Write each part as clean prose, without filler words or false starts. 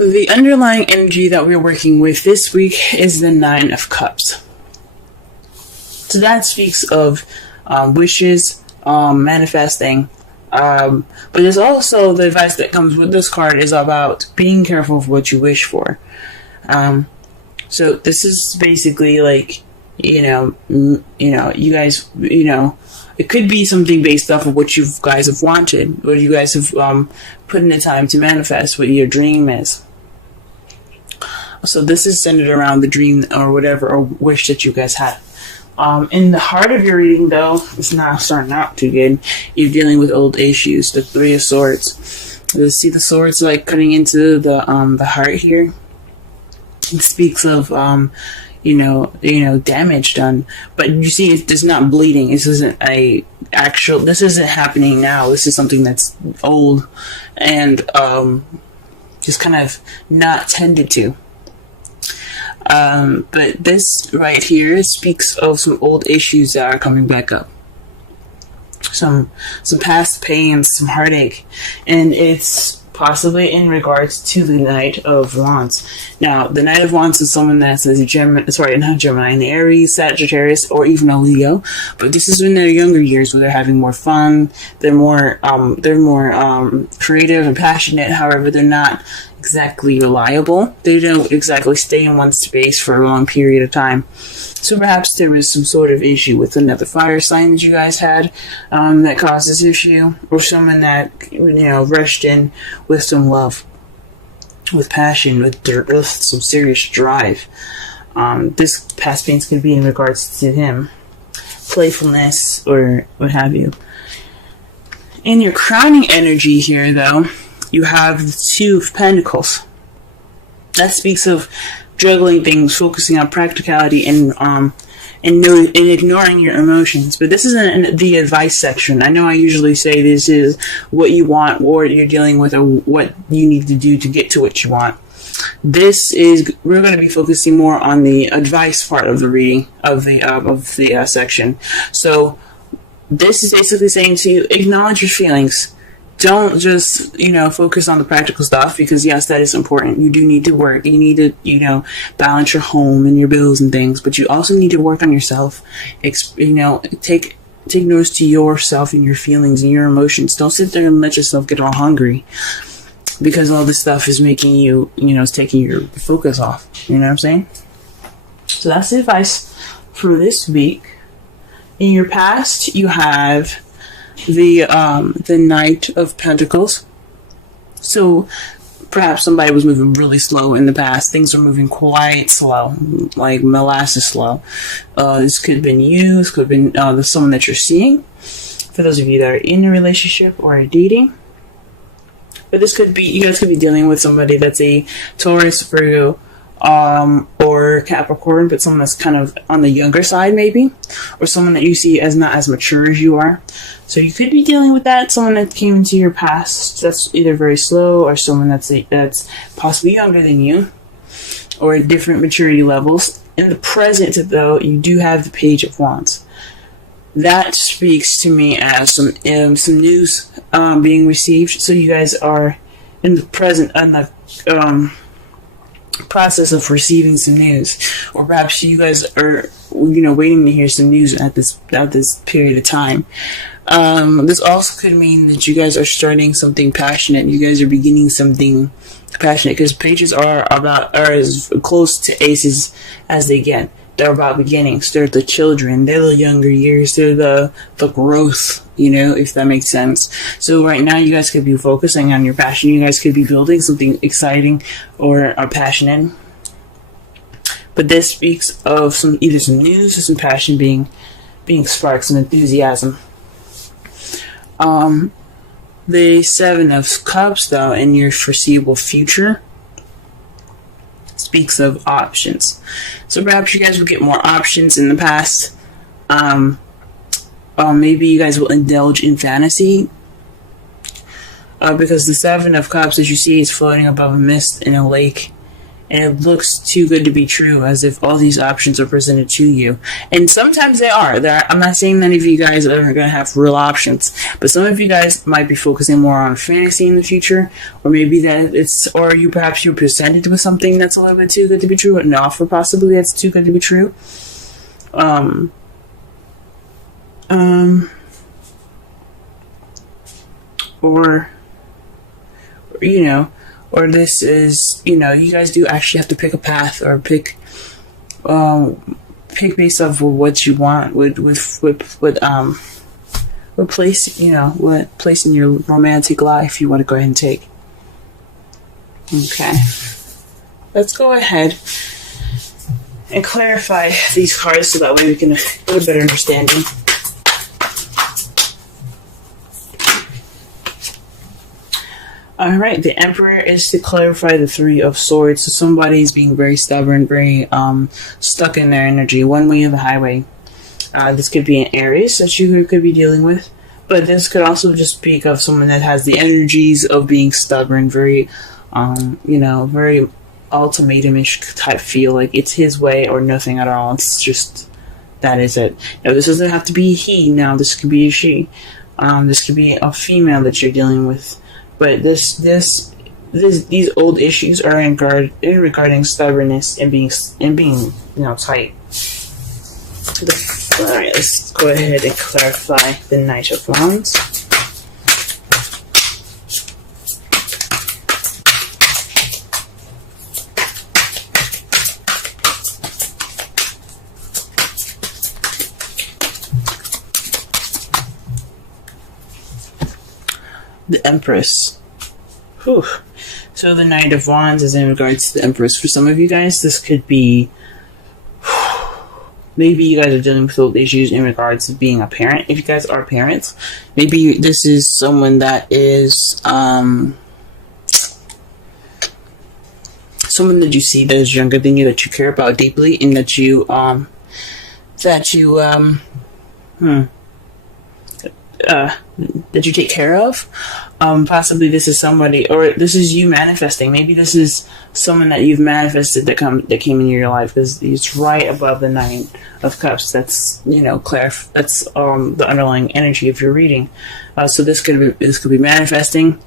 The underlying energy that we're working with this week is the Nine of Cups. So that speaks of wishes, manifesting. But there's also the advice that comes with this card is about being careful of what you wish for. So this is basically like, you guys, it could be something based off of what you guys have wanted, what you guys have put in the time to manifest, what your dream is. So this is centered around the dream or whatever, or wish that you guys had. In the heart of your reading, though, it's not starting out too good. You're dealing with old issues, the Three of Swords. You see the swords like cutting into the heart here. It speaks of damage done, but you see there's not bleeding. This isn't this isn't happening now. This is something that's old and just kind of not tended to. But this right here speaks of some old issues that are coming back up. Some past pains, some heartache, and it's possibly in regards to the Knight of Wands. Now, the Knight of Wands is someone that's a an Aries, Sagittarius, or even a Leo. But this is in their younger years where they're having more fun. They're more creative and passionate. However, they're not exactly reliable. They don't exactly stay in one space for a long period of time. So perhaps there was some sort of issue with another fire sign that you guys had that caused this issue, or someone that rushed in with some love, with passion, with some serious drive. This past pains could be in regards to him, playfulness, or what have you. In your crowning energy here, though, you have the Two of Pentacles. That speaks of juggling things, focusing on practicality, and ignoring your emotions. But this isn't the advice section. I know I usually say this is what you want, or you're dealing with, or what you need to do to get to what you want. We're going to be focusing more on the advice part of the reading of the section. So this is basically saying to you, acknowledge your feelings. Don't just, focus on the practical stuff, because yes, that is important. You do need to work. You need to, balance your home and your bills and things, but you also need to work on yourself. Take notice to yourself and your feelings and your emotions. Don't sit there and let yourself get all hungry, because all this stuff is making you, it's taking your focus off. You know what I'm saying? So that's the advice for this week. In your past, you have the Knight of Pentacles. So perhaps somebody was moving really slow in the past. Things are moving quite slow, like molasses slow. This could have been you. This could have been someone that you're seeing. For those of you that are in a relationship or are dating. But this could be, you guys could be dealing with somebody that's a Taurus, Virgo, or Capricorn, but someone that's kind of on the younger side maybe, or someone that you see as not as mature as you are. So you could be dealing with that, someone that came into your past that's either very slow, or someone that's possibly younger than you, or at different maturity levels. In the present, though, you do have the Page of Wands. That speaks to me as some news being received. So you guys are in the present, in the process of receiving some news, or perhaps you guys are waiting to hear some news at this period of time. This also could mean that you guys are starting something passionate. You guys are beginning something passionate, because pages are as close to aces as they get. They're about beginnings. They're the children. They're the younger years. They're the growth, if that makes sense. So right now, you guys could be focusing on your passion. You guys could be building something exciting or passionate. But this speaks of either some news or some passion being sparked, some enthusiasm. The Seven of Cups, though, in your foreseeable future, speaks of options. So perhaps you guys will get more options in the past. Maybe you guys will indulge in fantasy. Because the Seven of Cups, as you see, is floating above a mist in a lake. and it looks too good to be true, as if all these options are presented to you. And sometimes they are. I'm not saying none of you guys are going to have real options, but some of you guys might be focusing more on fantasy in the future, or maybe that or perhaps you're presented with something that's a little bit too good to be true, an offer possibly that's too good to be true. Or this is, you guys do actually have to pick a path, or pick based off of what you want, what place, what place in your romantic life you want to go ahead and take. Okay. Let's go ahead and clarify these cards so that way we can get a better understanding. Alright, the Emperor is to clarify the Three of Swords. So somebody's being very stubborn, very stuck in their energy, one way or the highway. This could be an Aries that you could be dealing with, but this could also just speak of someone that has the energies of being stubborn, very, very ultimatum-ish type feel, like it's his way or nothing at all. It's just, that is it. Now, this doesn't have to be he. Now, this could be a she. This could be a female that you're dealing with. But these old issues are regarding stubbornness and being tight. All right, let's go ahead and clarify the Knight of Wands. The Empress. Whew. So the Knight of Wands is in regards to the Empress. For some of you guys, this could be, maybe you guys are dealing with old issues in regards to being a parent. If you guys are parents, maybe this is someone that is someone that you see that is younger than you, that you care about deeply, and that you take care of. Possibly this is somebody, or this is you manifesting. Maybe this is someone that you've manifested that came into your life, because it's right above the Nine of Cups. That's that's the underlying energy of your reading. So this could be manifesting.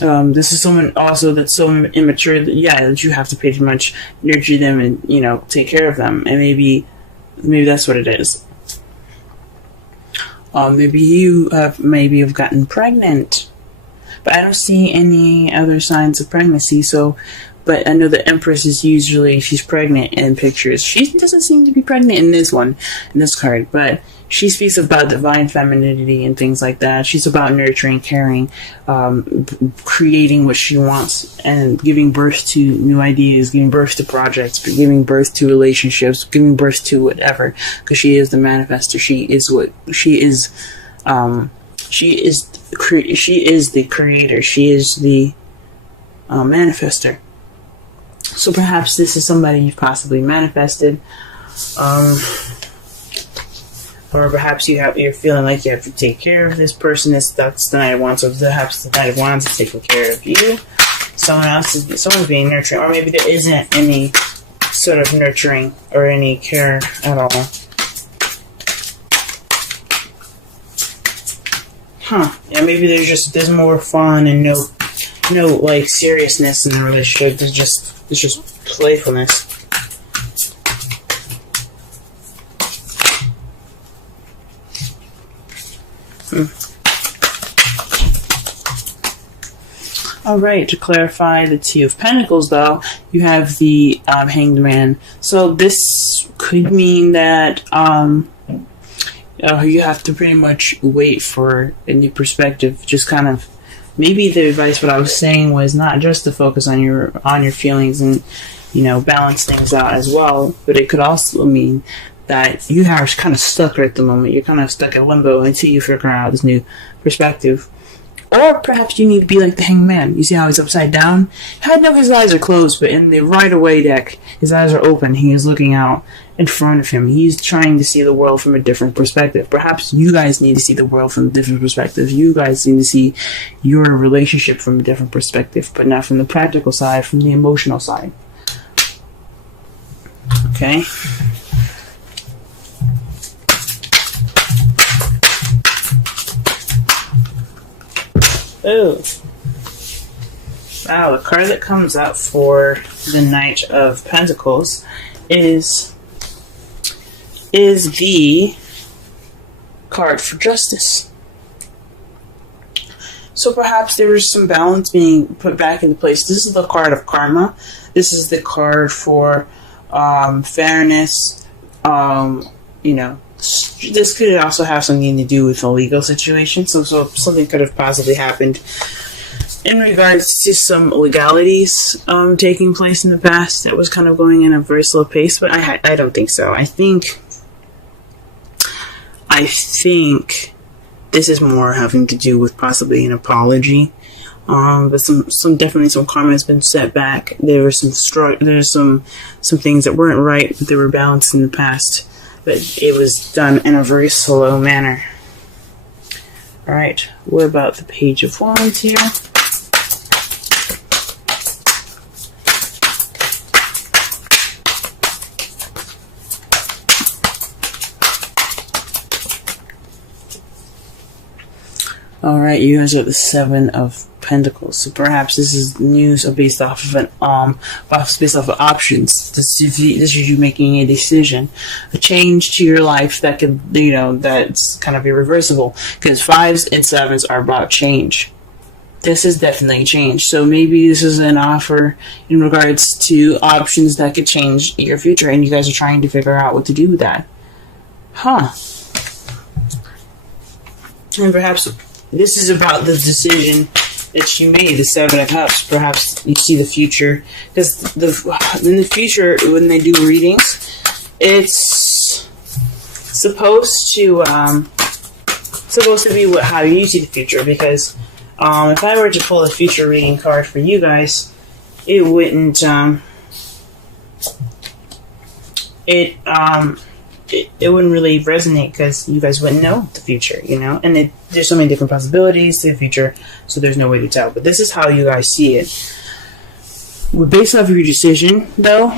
This is someone also that's so immature that you have to pretty much nurture them and take care of them, and maybe that's what it is. Maybe you have gotten pregnant, but I don't see any other signs of pregnancy. But I know the Empress is usually, she's pregnant in pictures. She doesn't seem to be pregnant in this card, but she speaks about divine femininity and things like that. She's about nurturing, caring, creating what she wants, and giving birth to new ideas, giving birth to projects, giving birth to relationships, giving birth to whatever, because she is the manifester. She is the creator. She is the manifester. So perhaps this is somebody you've possibly manifested, or perhaps you're feeling like you have to take care of this person. That's the Knight of Wands. So perhaps the Knight of Wands is taking care of you. Someone's being nurturing, or maybe there isn't any sort of nurturing or any care at all. Yeah, maybe there's more fun and no like seriousness in the relationship. There's just playfulness. Alright, to clarify the Two of Pentacles, though, you have the Hanged Man. So this could mean that you have to pretty much wait for a new perspective. Just kind of, maybe the advice, what I was saying, was not just to focus on your feelings and balance things out as well, but it could also mean that you are kind of stuck right at the moment. You're kind of stuck in limbo until you figure out this new perspective. Or perhaps you need to be like the Hanged Man. You see how he's upside down? I know his eyes are closed, but in the Right Away deck, his eyes are open. He is looking out in front of him. He's trying to see the world from a different perspective. Perhaps you guys need to see the world from a different perspective. You guys need to see your relationship from a different perspective, but not from the practical side, from the emotional side. Okay. Oh. Wow, the card that comes out for the Knight of Pentacles is the card for justice. So perhaps there was some balance being put back into place. This is the card of karma. This is the card for fairness. This could also have something to do with a legal situation. So something could have possibly happened in regards to some legalities taking place in the past that was kind of going in a very slow pace. But I don't think so. I think this is more having to do with possibly an apology. But definitely some karma has been set back. There's some things that weren't right, but they were balanced in the past. But it was done in a very slow manner. Alright, what about the Page of Wands here? Alright, you guys are the Seven of Pentacles. So perhaps this is news based off of options. This is you making a decision, a change to your life that could, that's kind of irreversible. Because 5s and 7s are about change. This is definitely change. So maybe this is an offer in regards to options that could change your future, and you guys are trying to figure out what to do with that. And perhaps this is about the decision that you made, the Seven of Cups. Perhaps you see the future, because in the future, when they do readings, it's supposed to be how you see the future. Because if I were to pull a future reading card for you guys, it wouldn't it wouldn't really resonate, because you guys wouldn't know the future, and there's so many different possibilities to the future, so there's no way to tell. But this is how you guys see it. Based off of your decision, though,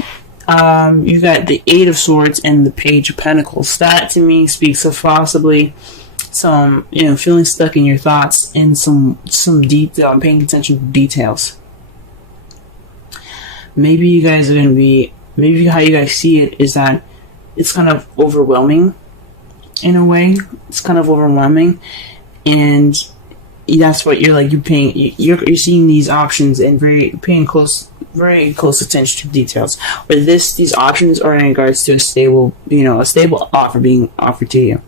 you got the Eight of Swords and the Page of Pentacles. That to me speaks of possibly some, feeling stuck in your thoughts and some detail, paying attention to details. Maybe you guys are going to be, maybe how you guys see it is that it's kind of overwhelming in a way. It's kind of overwhelming, and that's what you're you're seeing these options and very close attention to details. But these options are in regards to a stable offer being offered to you.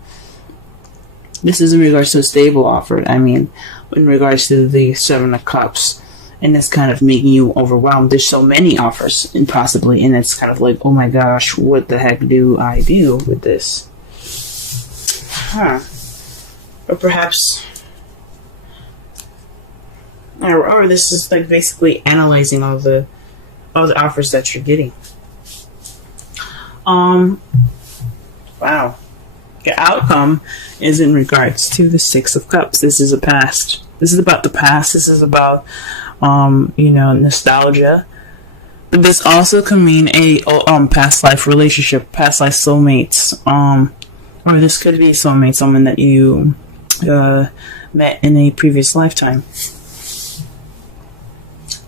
This is in regards to a stable offer. I mean, in regards to the Seven of Cups. And it's kind of making you overwhelmed. There's so many offers, and it's kind of like, oh my gosh, what the heck do I do with this? Or perhaps, or this is like basically analyzing all the offers that you're getting. Wow. The outcome is in regards to the Six of Cups. This is a past. This is about the past. This is about nostalgia. But this also can mean a past life relationship, past life soulmates, or this could be soulmate, someone that you met in a previous lifetime,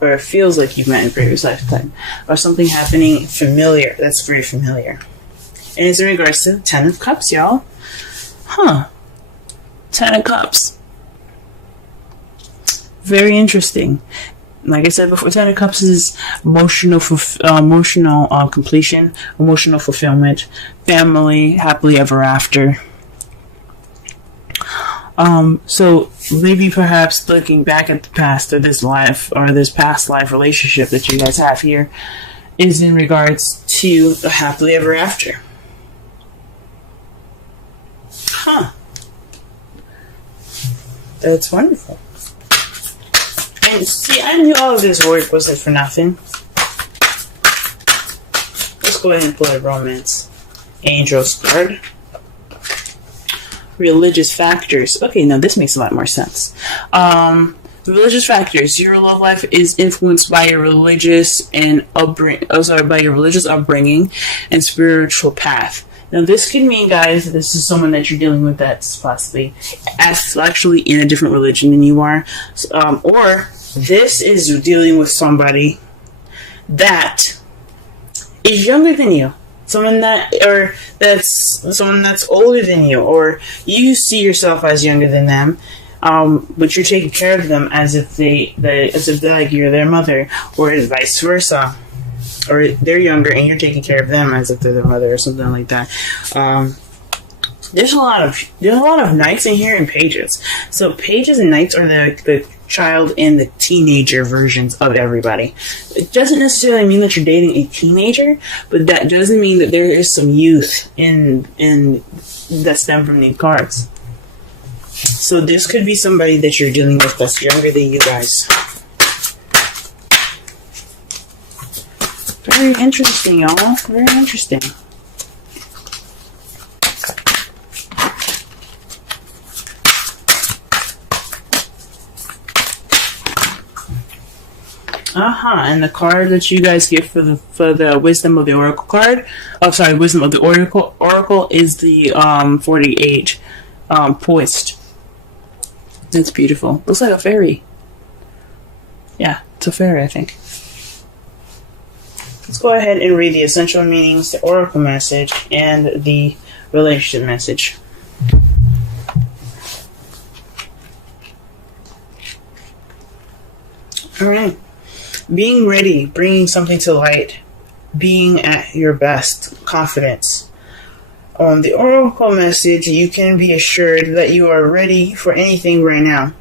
or it feels like you met in a previous lifetime, or something happening familiar that's very familiar. And it's in regards to the Ten of Cups, y'all. Ten of Cups. Very interesting. Like I said before, Ten of Cups is emotional completion, emotional fulfillment, family, happily ever after. So maybe perhaps looking back at the past, or this life, or this past life relationship that you guys have here, is in regards to a happily ever after. That's wonderful. And see, I knew all of this work wasn't for nothing. Let's go ahead and pull a romance. Angels card. Religious factors. Okay, now this makes a lot more sense. Religious factors. Your love life is influenced by your religious and by your religious upbringing and spiritual path. Now, this could mean, guys, this is someone that you're dealing with that's possibly actually in a different religion than you are, or this is dealing with somebody that is younger than you, someone that's older than you, or you see yourself as younger than them, but you're taking care of them as if like you're their mother, or vice versa. Or they're younger and you're taking care of them as if they're their mother or something like that. There's a lot of knights in here and pages. So pages and knights are the child and the teenager versions of everybody. It doesn't necessarily mean that you're dating a teenager, but that doesn't mean that there is some youth in that stem from these cards. So this could be somebody that you're dealing with that's younger than you guys. Very interesting, y'all. Very interesting. And the card that you guys get for the Wisdom of the Oracle card. Oh, sorry, Wisdom of the Oracle is the 48 poised. It's beautiful. Looks like a fairy. Yeah, it's a fairy, I think. Let's go ahead and read the essential meanings, the oracle message, and the relationship message. Alright. Being ready, bringing something to light, being at your best, confidence. On the oracle message, you can be assured that you are ready for anything right now.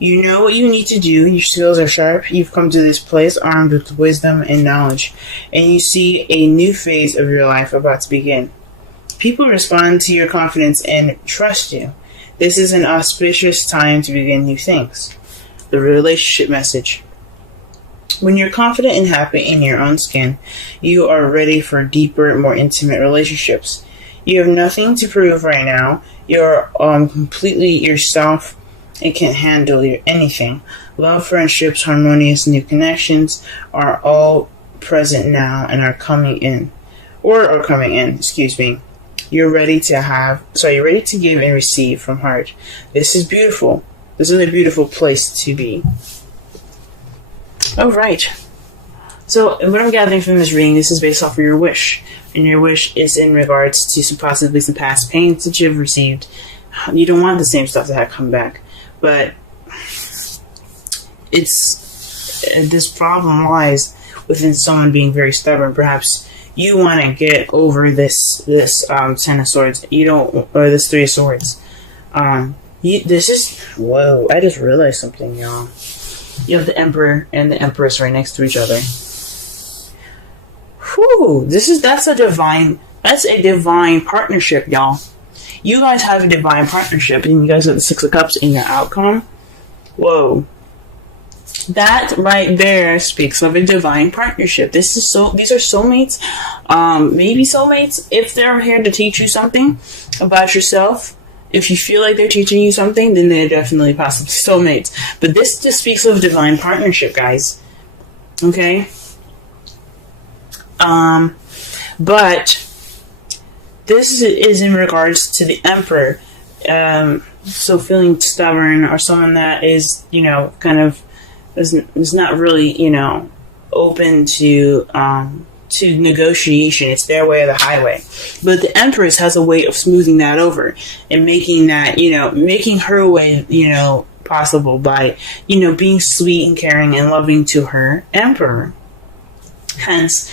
You know what you need to do, your skills are sharp, you've come to this place armed with wisdom and knowledge, and you see a new phase of your life about to begin. People respond to your confidence and trust you. This is an auspicious time to begin new things. The relationship message. When you're confident and happy in your own skin, you are ready for deeper, more intimate relationships. You have nothing to prove right now. You're completely yourself and can handle anything. Love, friendships, harmonious new connections are all present now and are coming in. Excuse me. You're ready to give and receive from heart. This is beautiful. This is a beautiful place to be. Alright. So, what I'm gathering from this reading, this is based off of your wish. And your wish is in regards to possibly some past pains that you've received. You don't want the same stuff to have come back. But this problem lies within someone being very stubborn. Perhaps you want to get over this Ten of Swords. Or this Three of Swords. Whoa! I just realized something, y'all. You have the Emperor and the Empress right next to each other. Whew! That's a divine partnership, y'all. You guys have a divine partnership, and you guys have the Six of Cups in your outcome. Whoa. That right there speaks of a divine partnership. These are soulmates. Maybe soulmates if they're here to teach you something about yourself. If you feel like they're teaching you something, then they're definitely possibly soulmates. But this just speaks of divine partnership, guys. Okay? But this is in regards to the Emperor. So feeling stubborn, or someone that is, kind of is not really, open to negotiation. It's their way or the highway. But the Empress has a way of smoothing that over and making that, making her way, possible by, being sweet and caring and loving to her Emperor. Hence,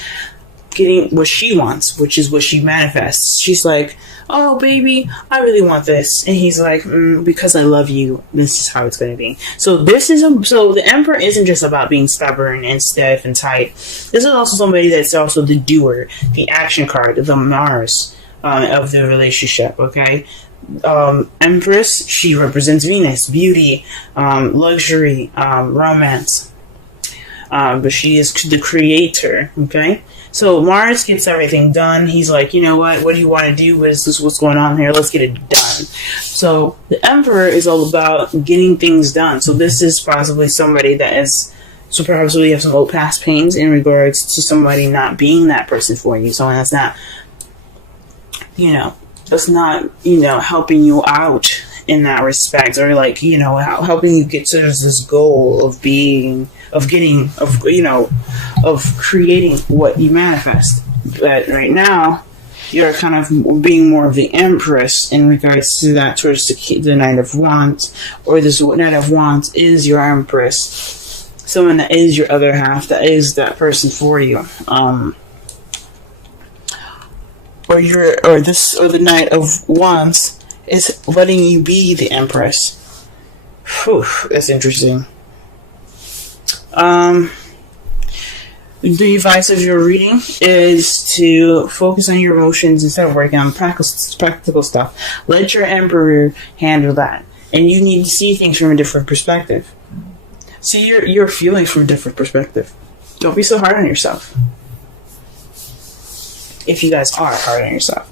getting what she wants, which is what she manifests. She's like, oh baby, I really want this, and he's like, because I love you, this is how it's going to be. So the Emperor isn't just about being stubborn and stiff and tight. This is also somebody that's also the doer, the action card, the Mars of the relationship. Okay, Empress, she represents Venus, beauty, luxury, romance. but she is the creator. Okay, so Mars gets everything done. He's like, you know what? What do you want to do? What's going on here? Let's get it done. So the Emperor is all about getting things done. So this is possibly somebody that is. So perhaps we have some old past pains in regards to somebody not being that person for you. Someone that's not, that's not, helping you out in that respect, or like, helping you get to this goal of creating what you manifest. But right now, you're kind of being more of the Empress in regards to that, towards the Knight of Wands, or this Knight of Wands is your Empress. Someone that is your other half, that is that person for you. Or the Knight of Wands is letting you be the Empress. Whew, that's interesting. The advice of your reading is to focus on your emotions instead of working on practical stuff. Let your Emperor handle that. And you need to see things from a different perspective. See your feelings from a different perspective. Don't be so hard on yourself. If you guys are hard on yourself.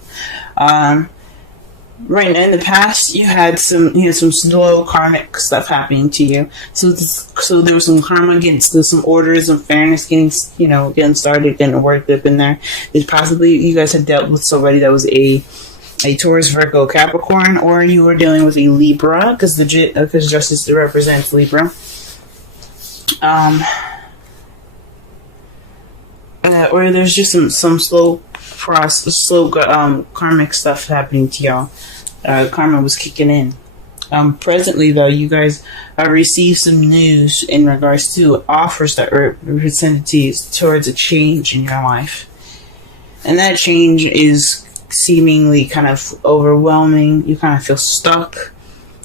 Right now, in the past, you had some slow karmic stuff happening to you. So there was some karma against some orders of fairness getting started, getting worked up in there. It's possibly you guys had dealt with somebody that was a Taurus, Virgo, Capricorn, or you were dealing with a Libra, because justice represents Libra. Or there's just some slow karmic stuff happening to y'all. Karma was kicking in. Presently, though, you guys received some news in regards to offers that represented towards a change in your life. And that change is seemingly kind of overwhelming. You kind of feel stuck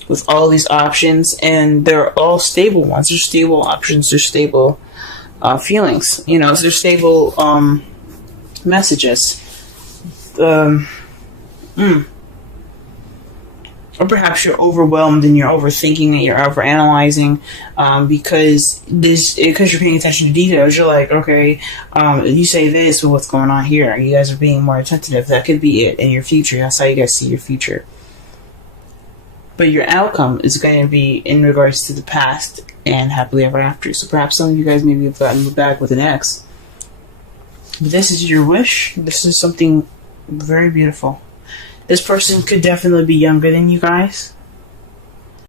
with all these options, and they're all stable ones. They're stable options. They're stable feelings. They're stable messages. Or perhaps you're overwhelmed and you're overthinking and you're overanalyzing because you're paying attention to details. You're like, okay, you say this, but what's going on here? You guys are being more attentive. That could be it in your future. That's how you guys see your future. But your outcome is going to be in regards to the past and happily ever after. So perhaps some of you guys maybe have gotten back with an ex. But this is your wish. This is something very beautiful. This person could definitely be younger than you guys.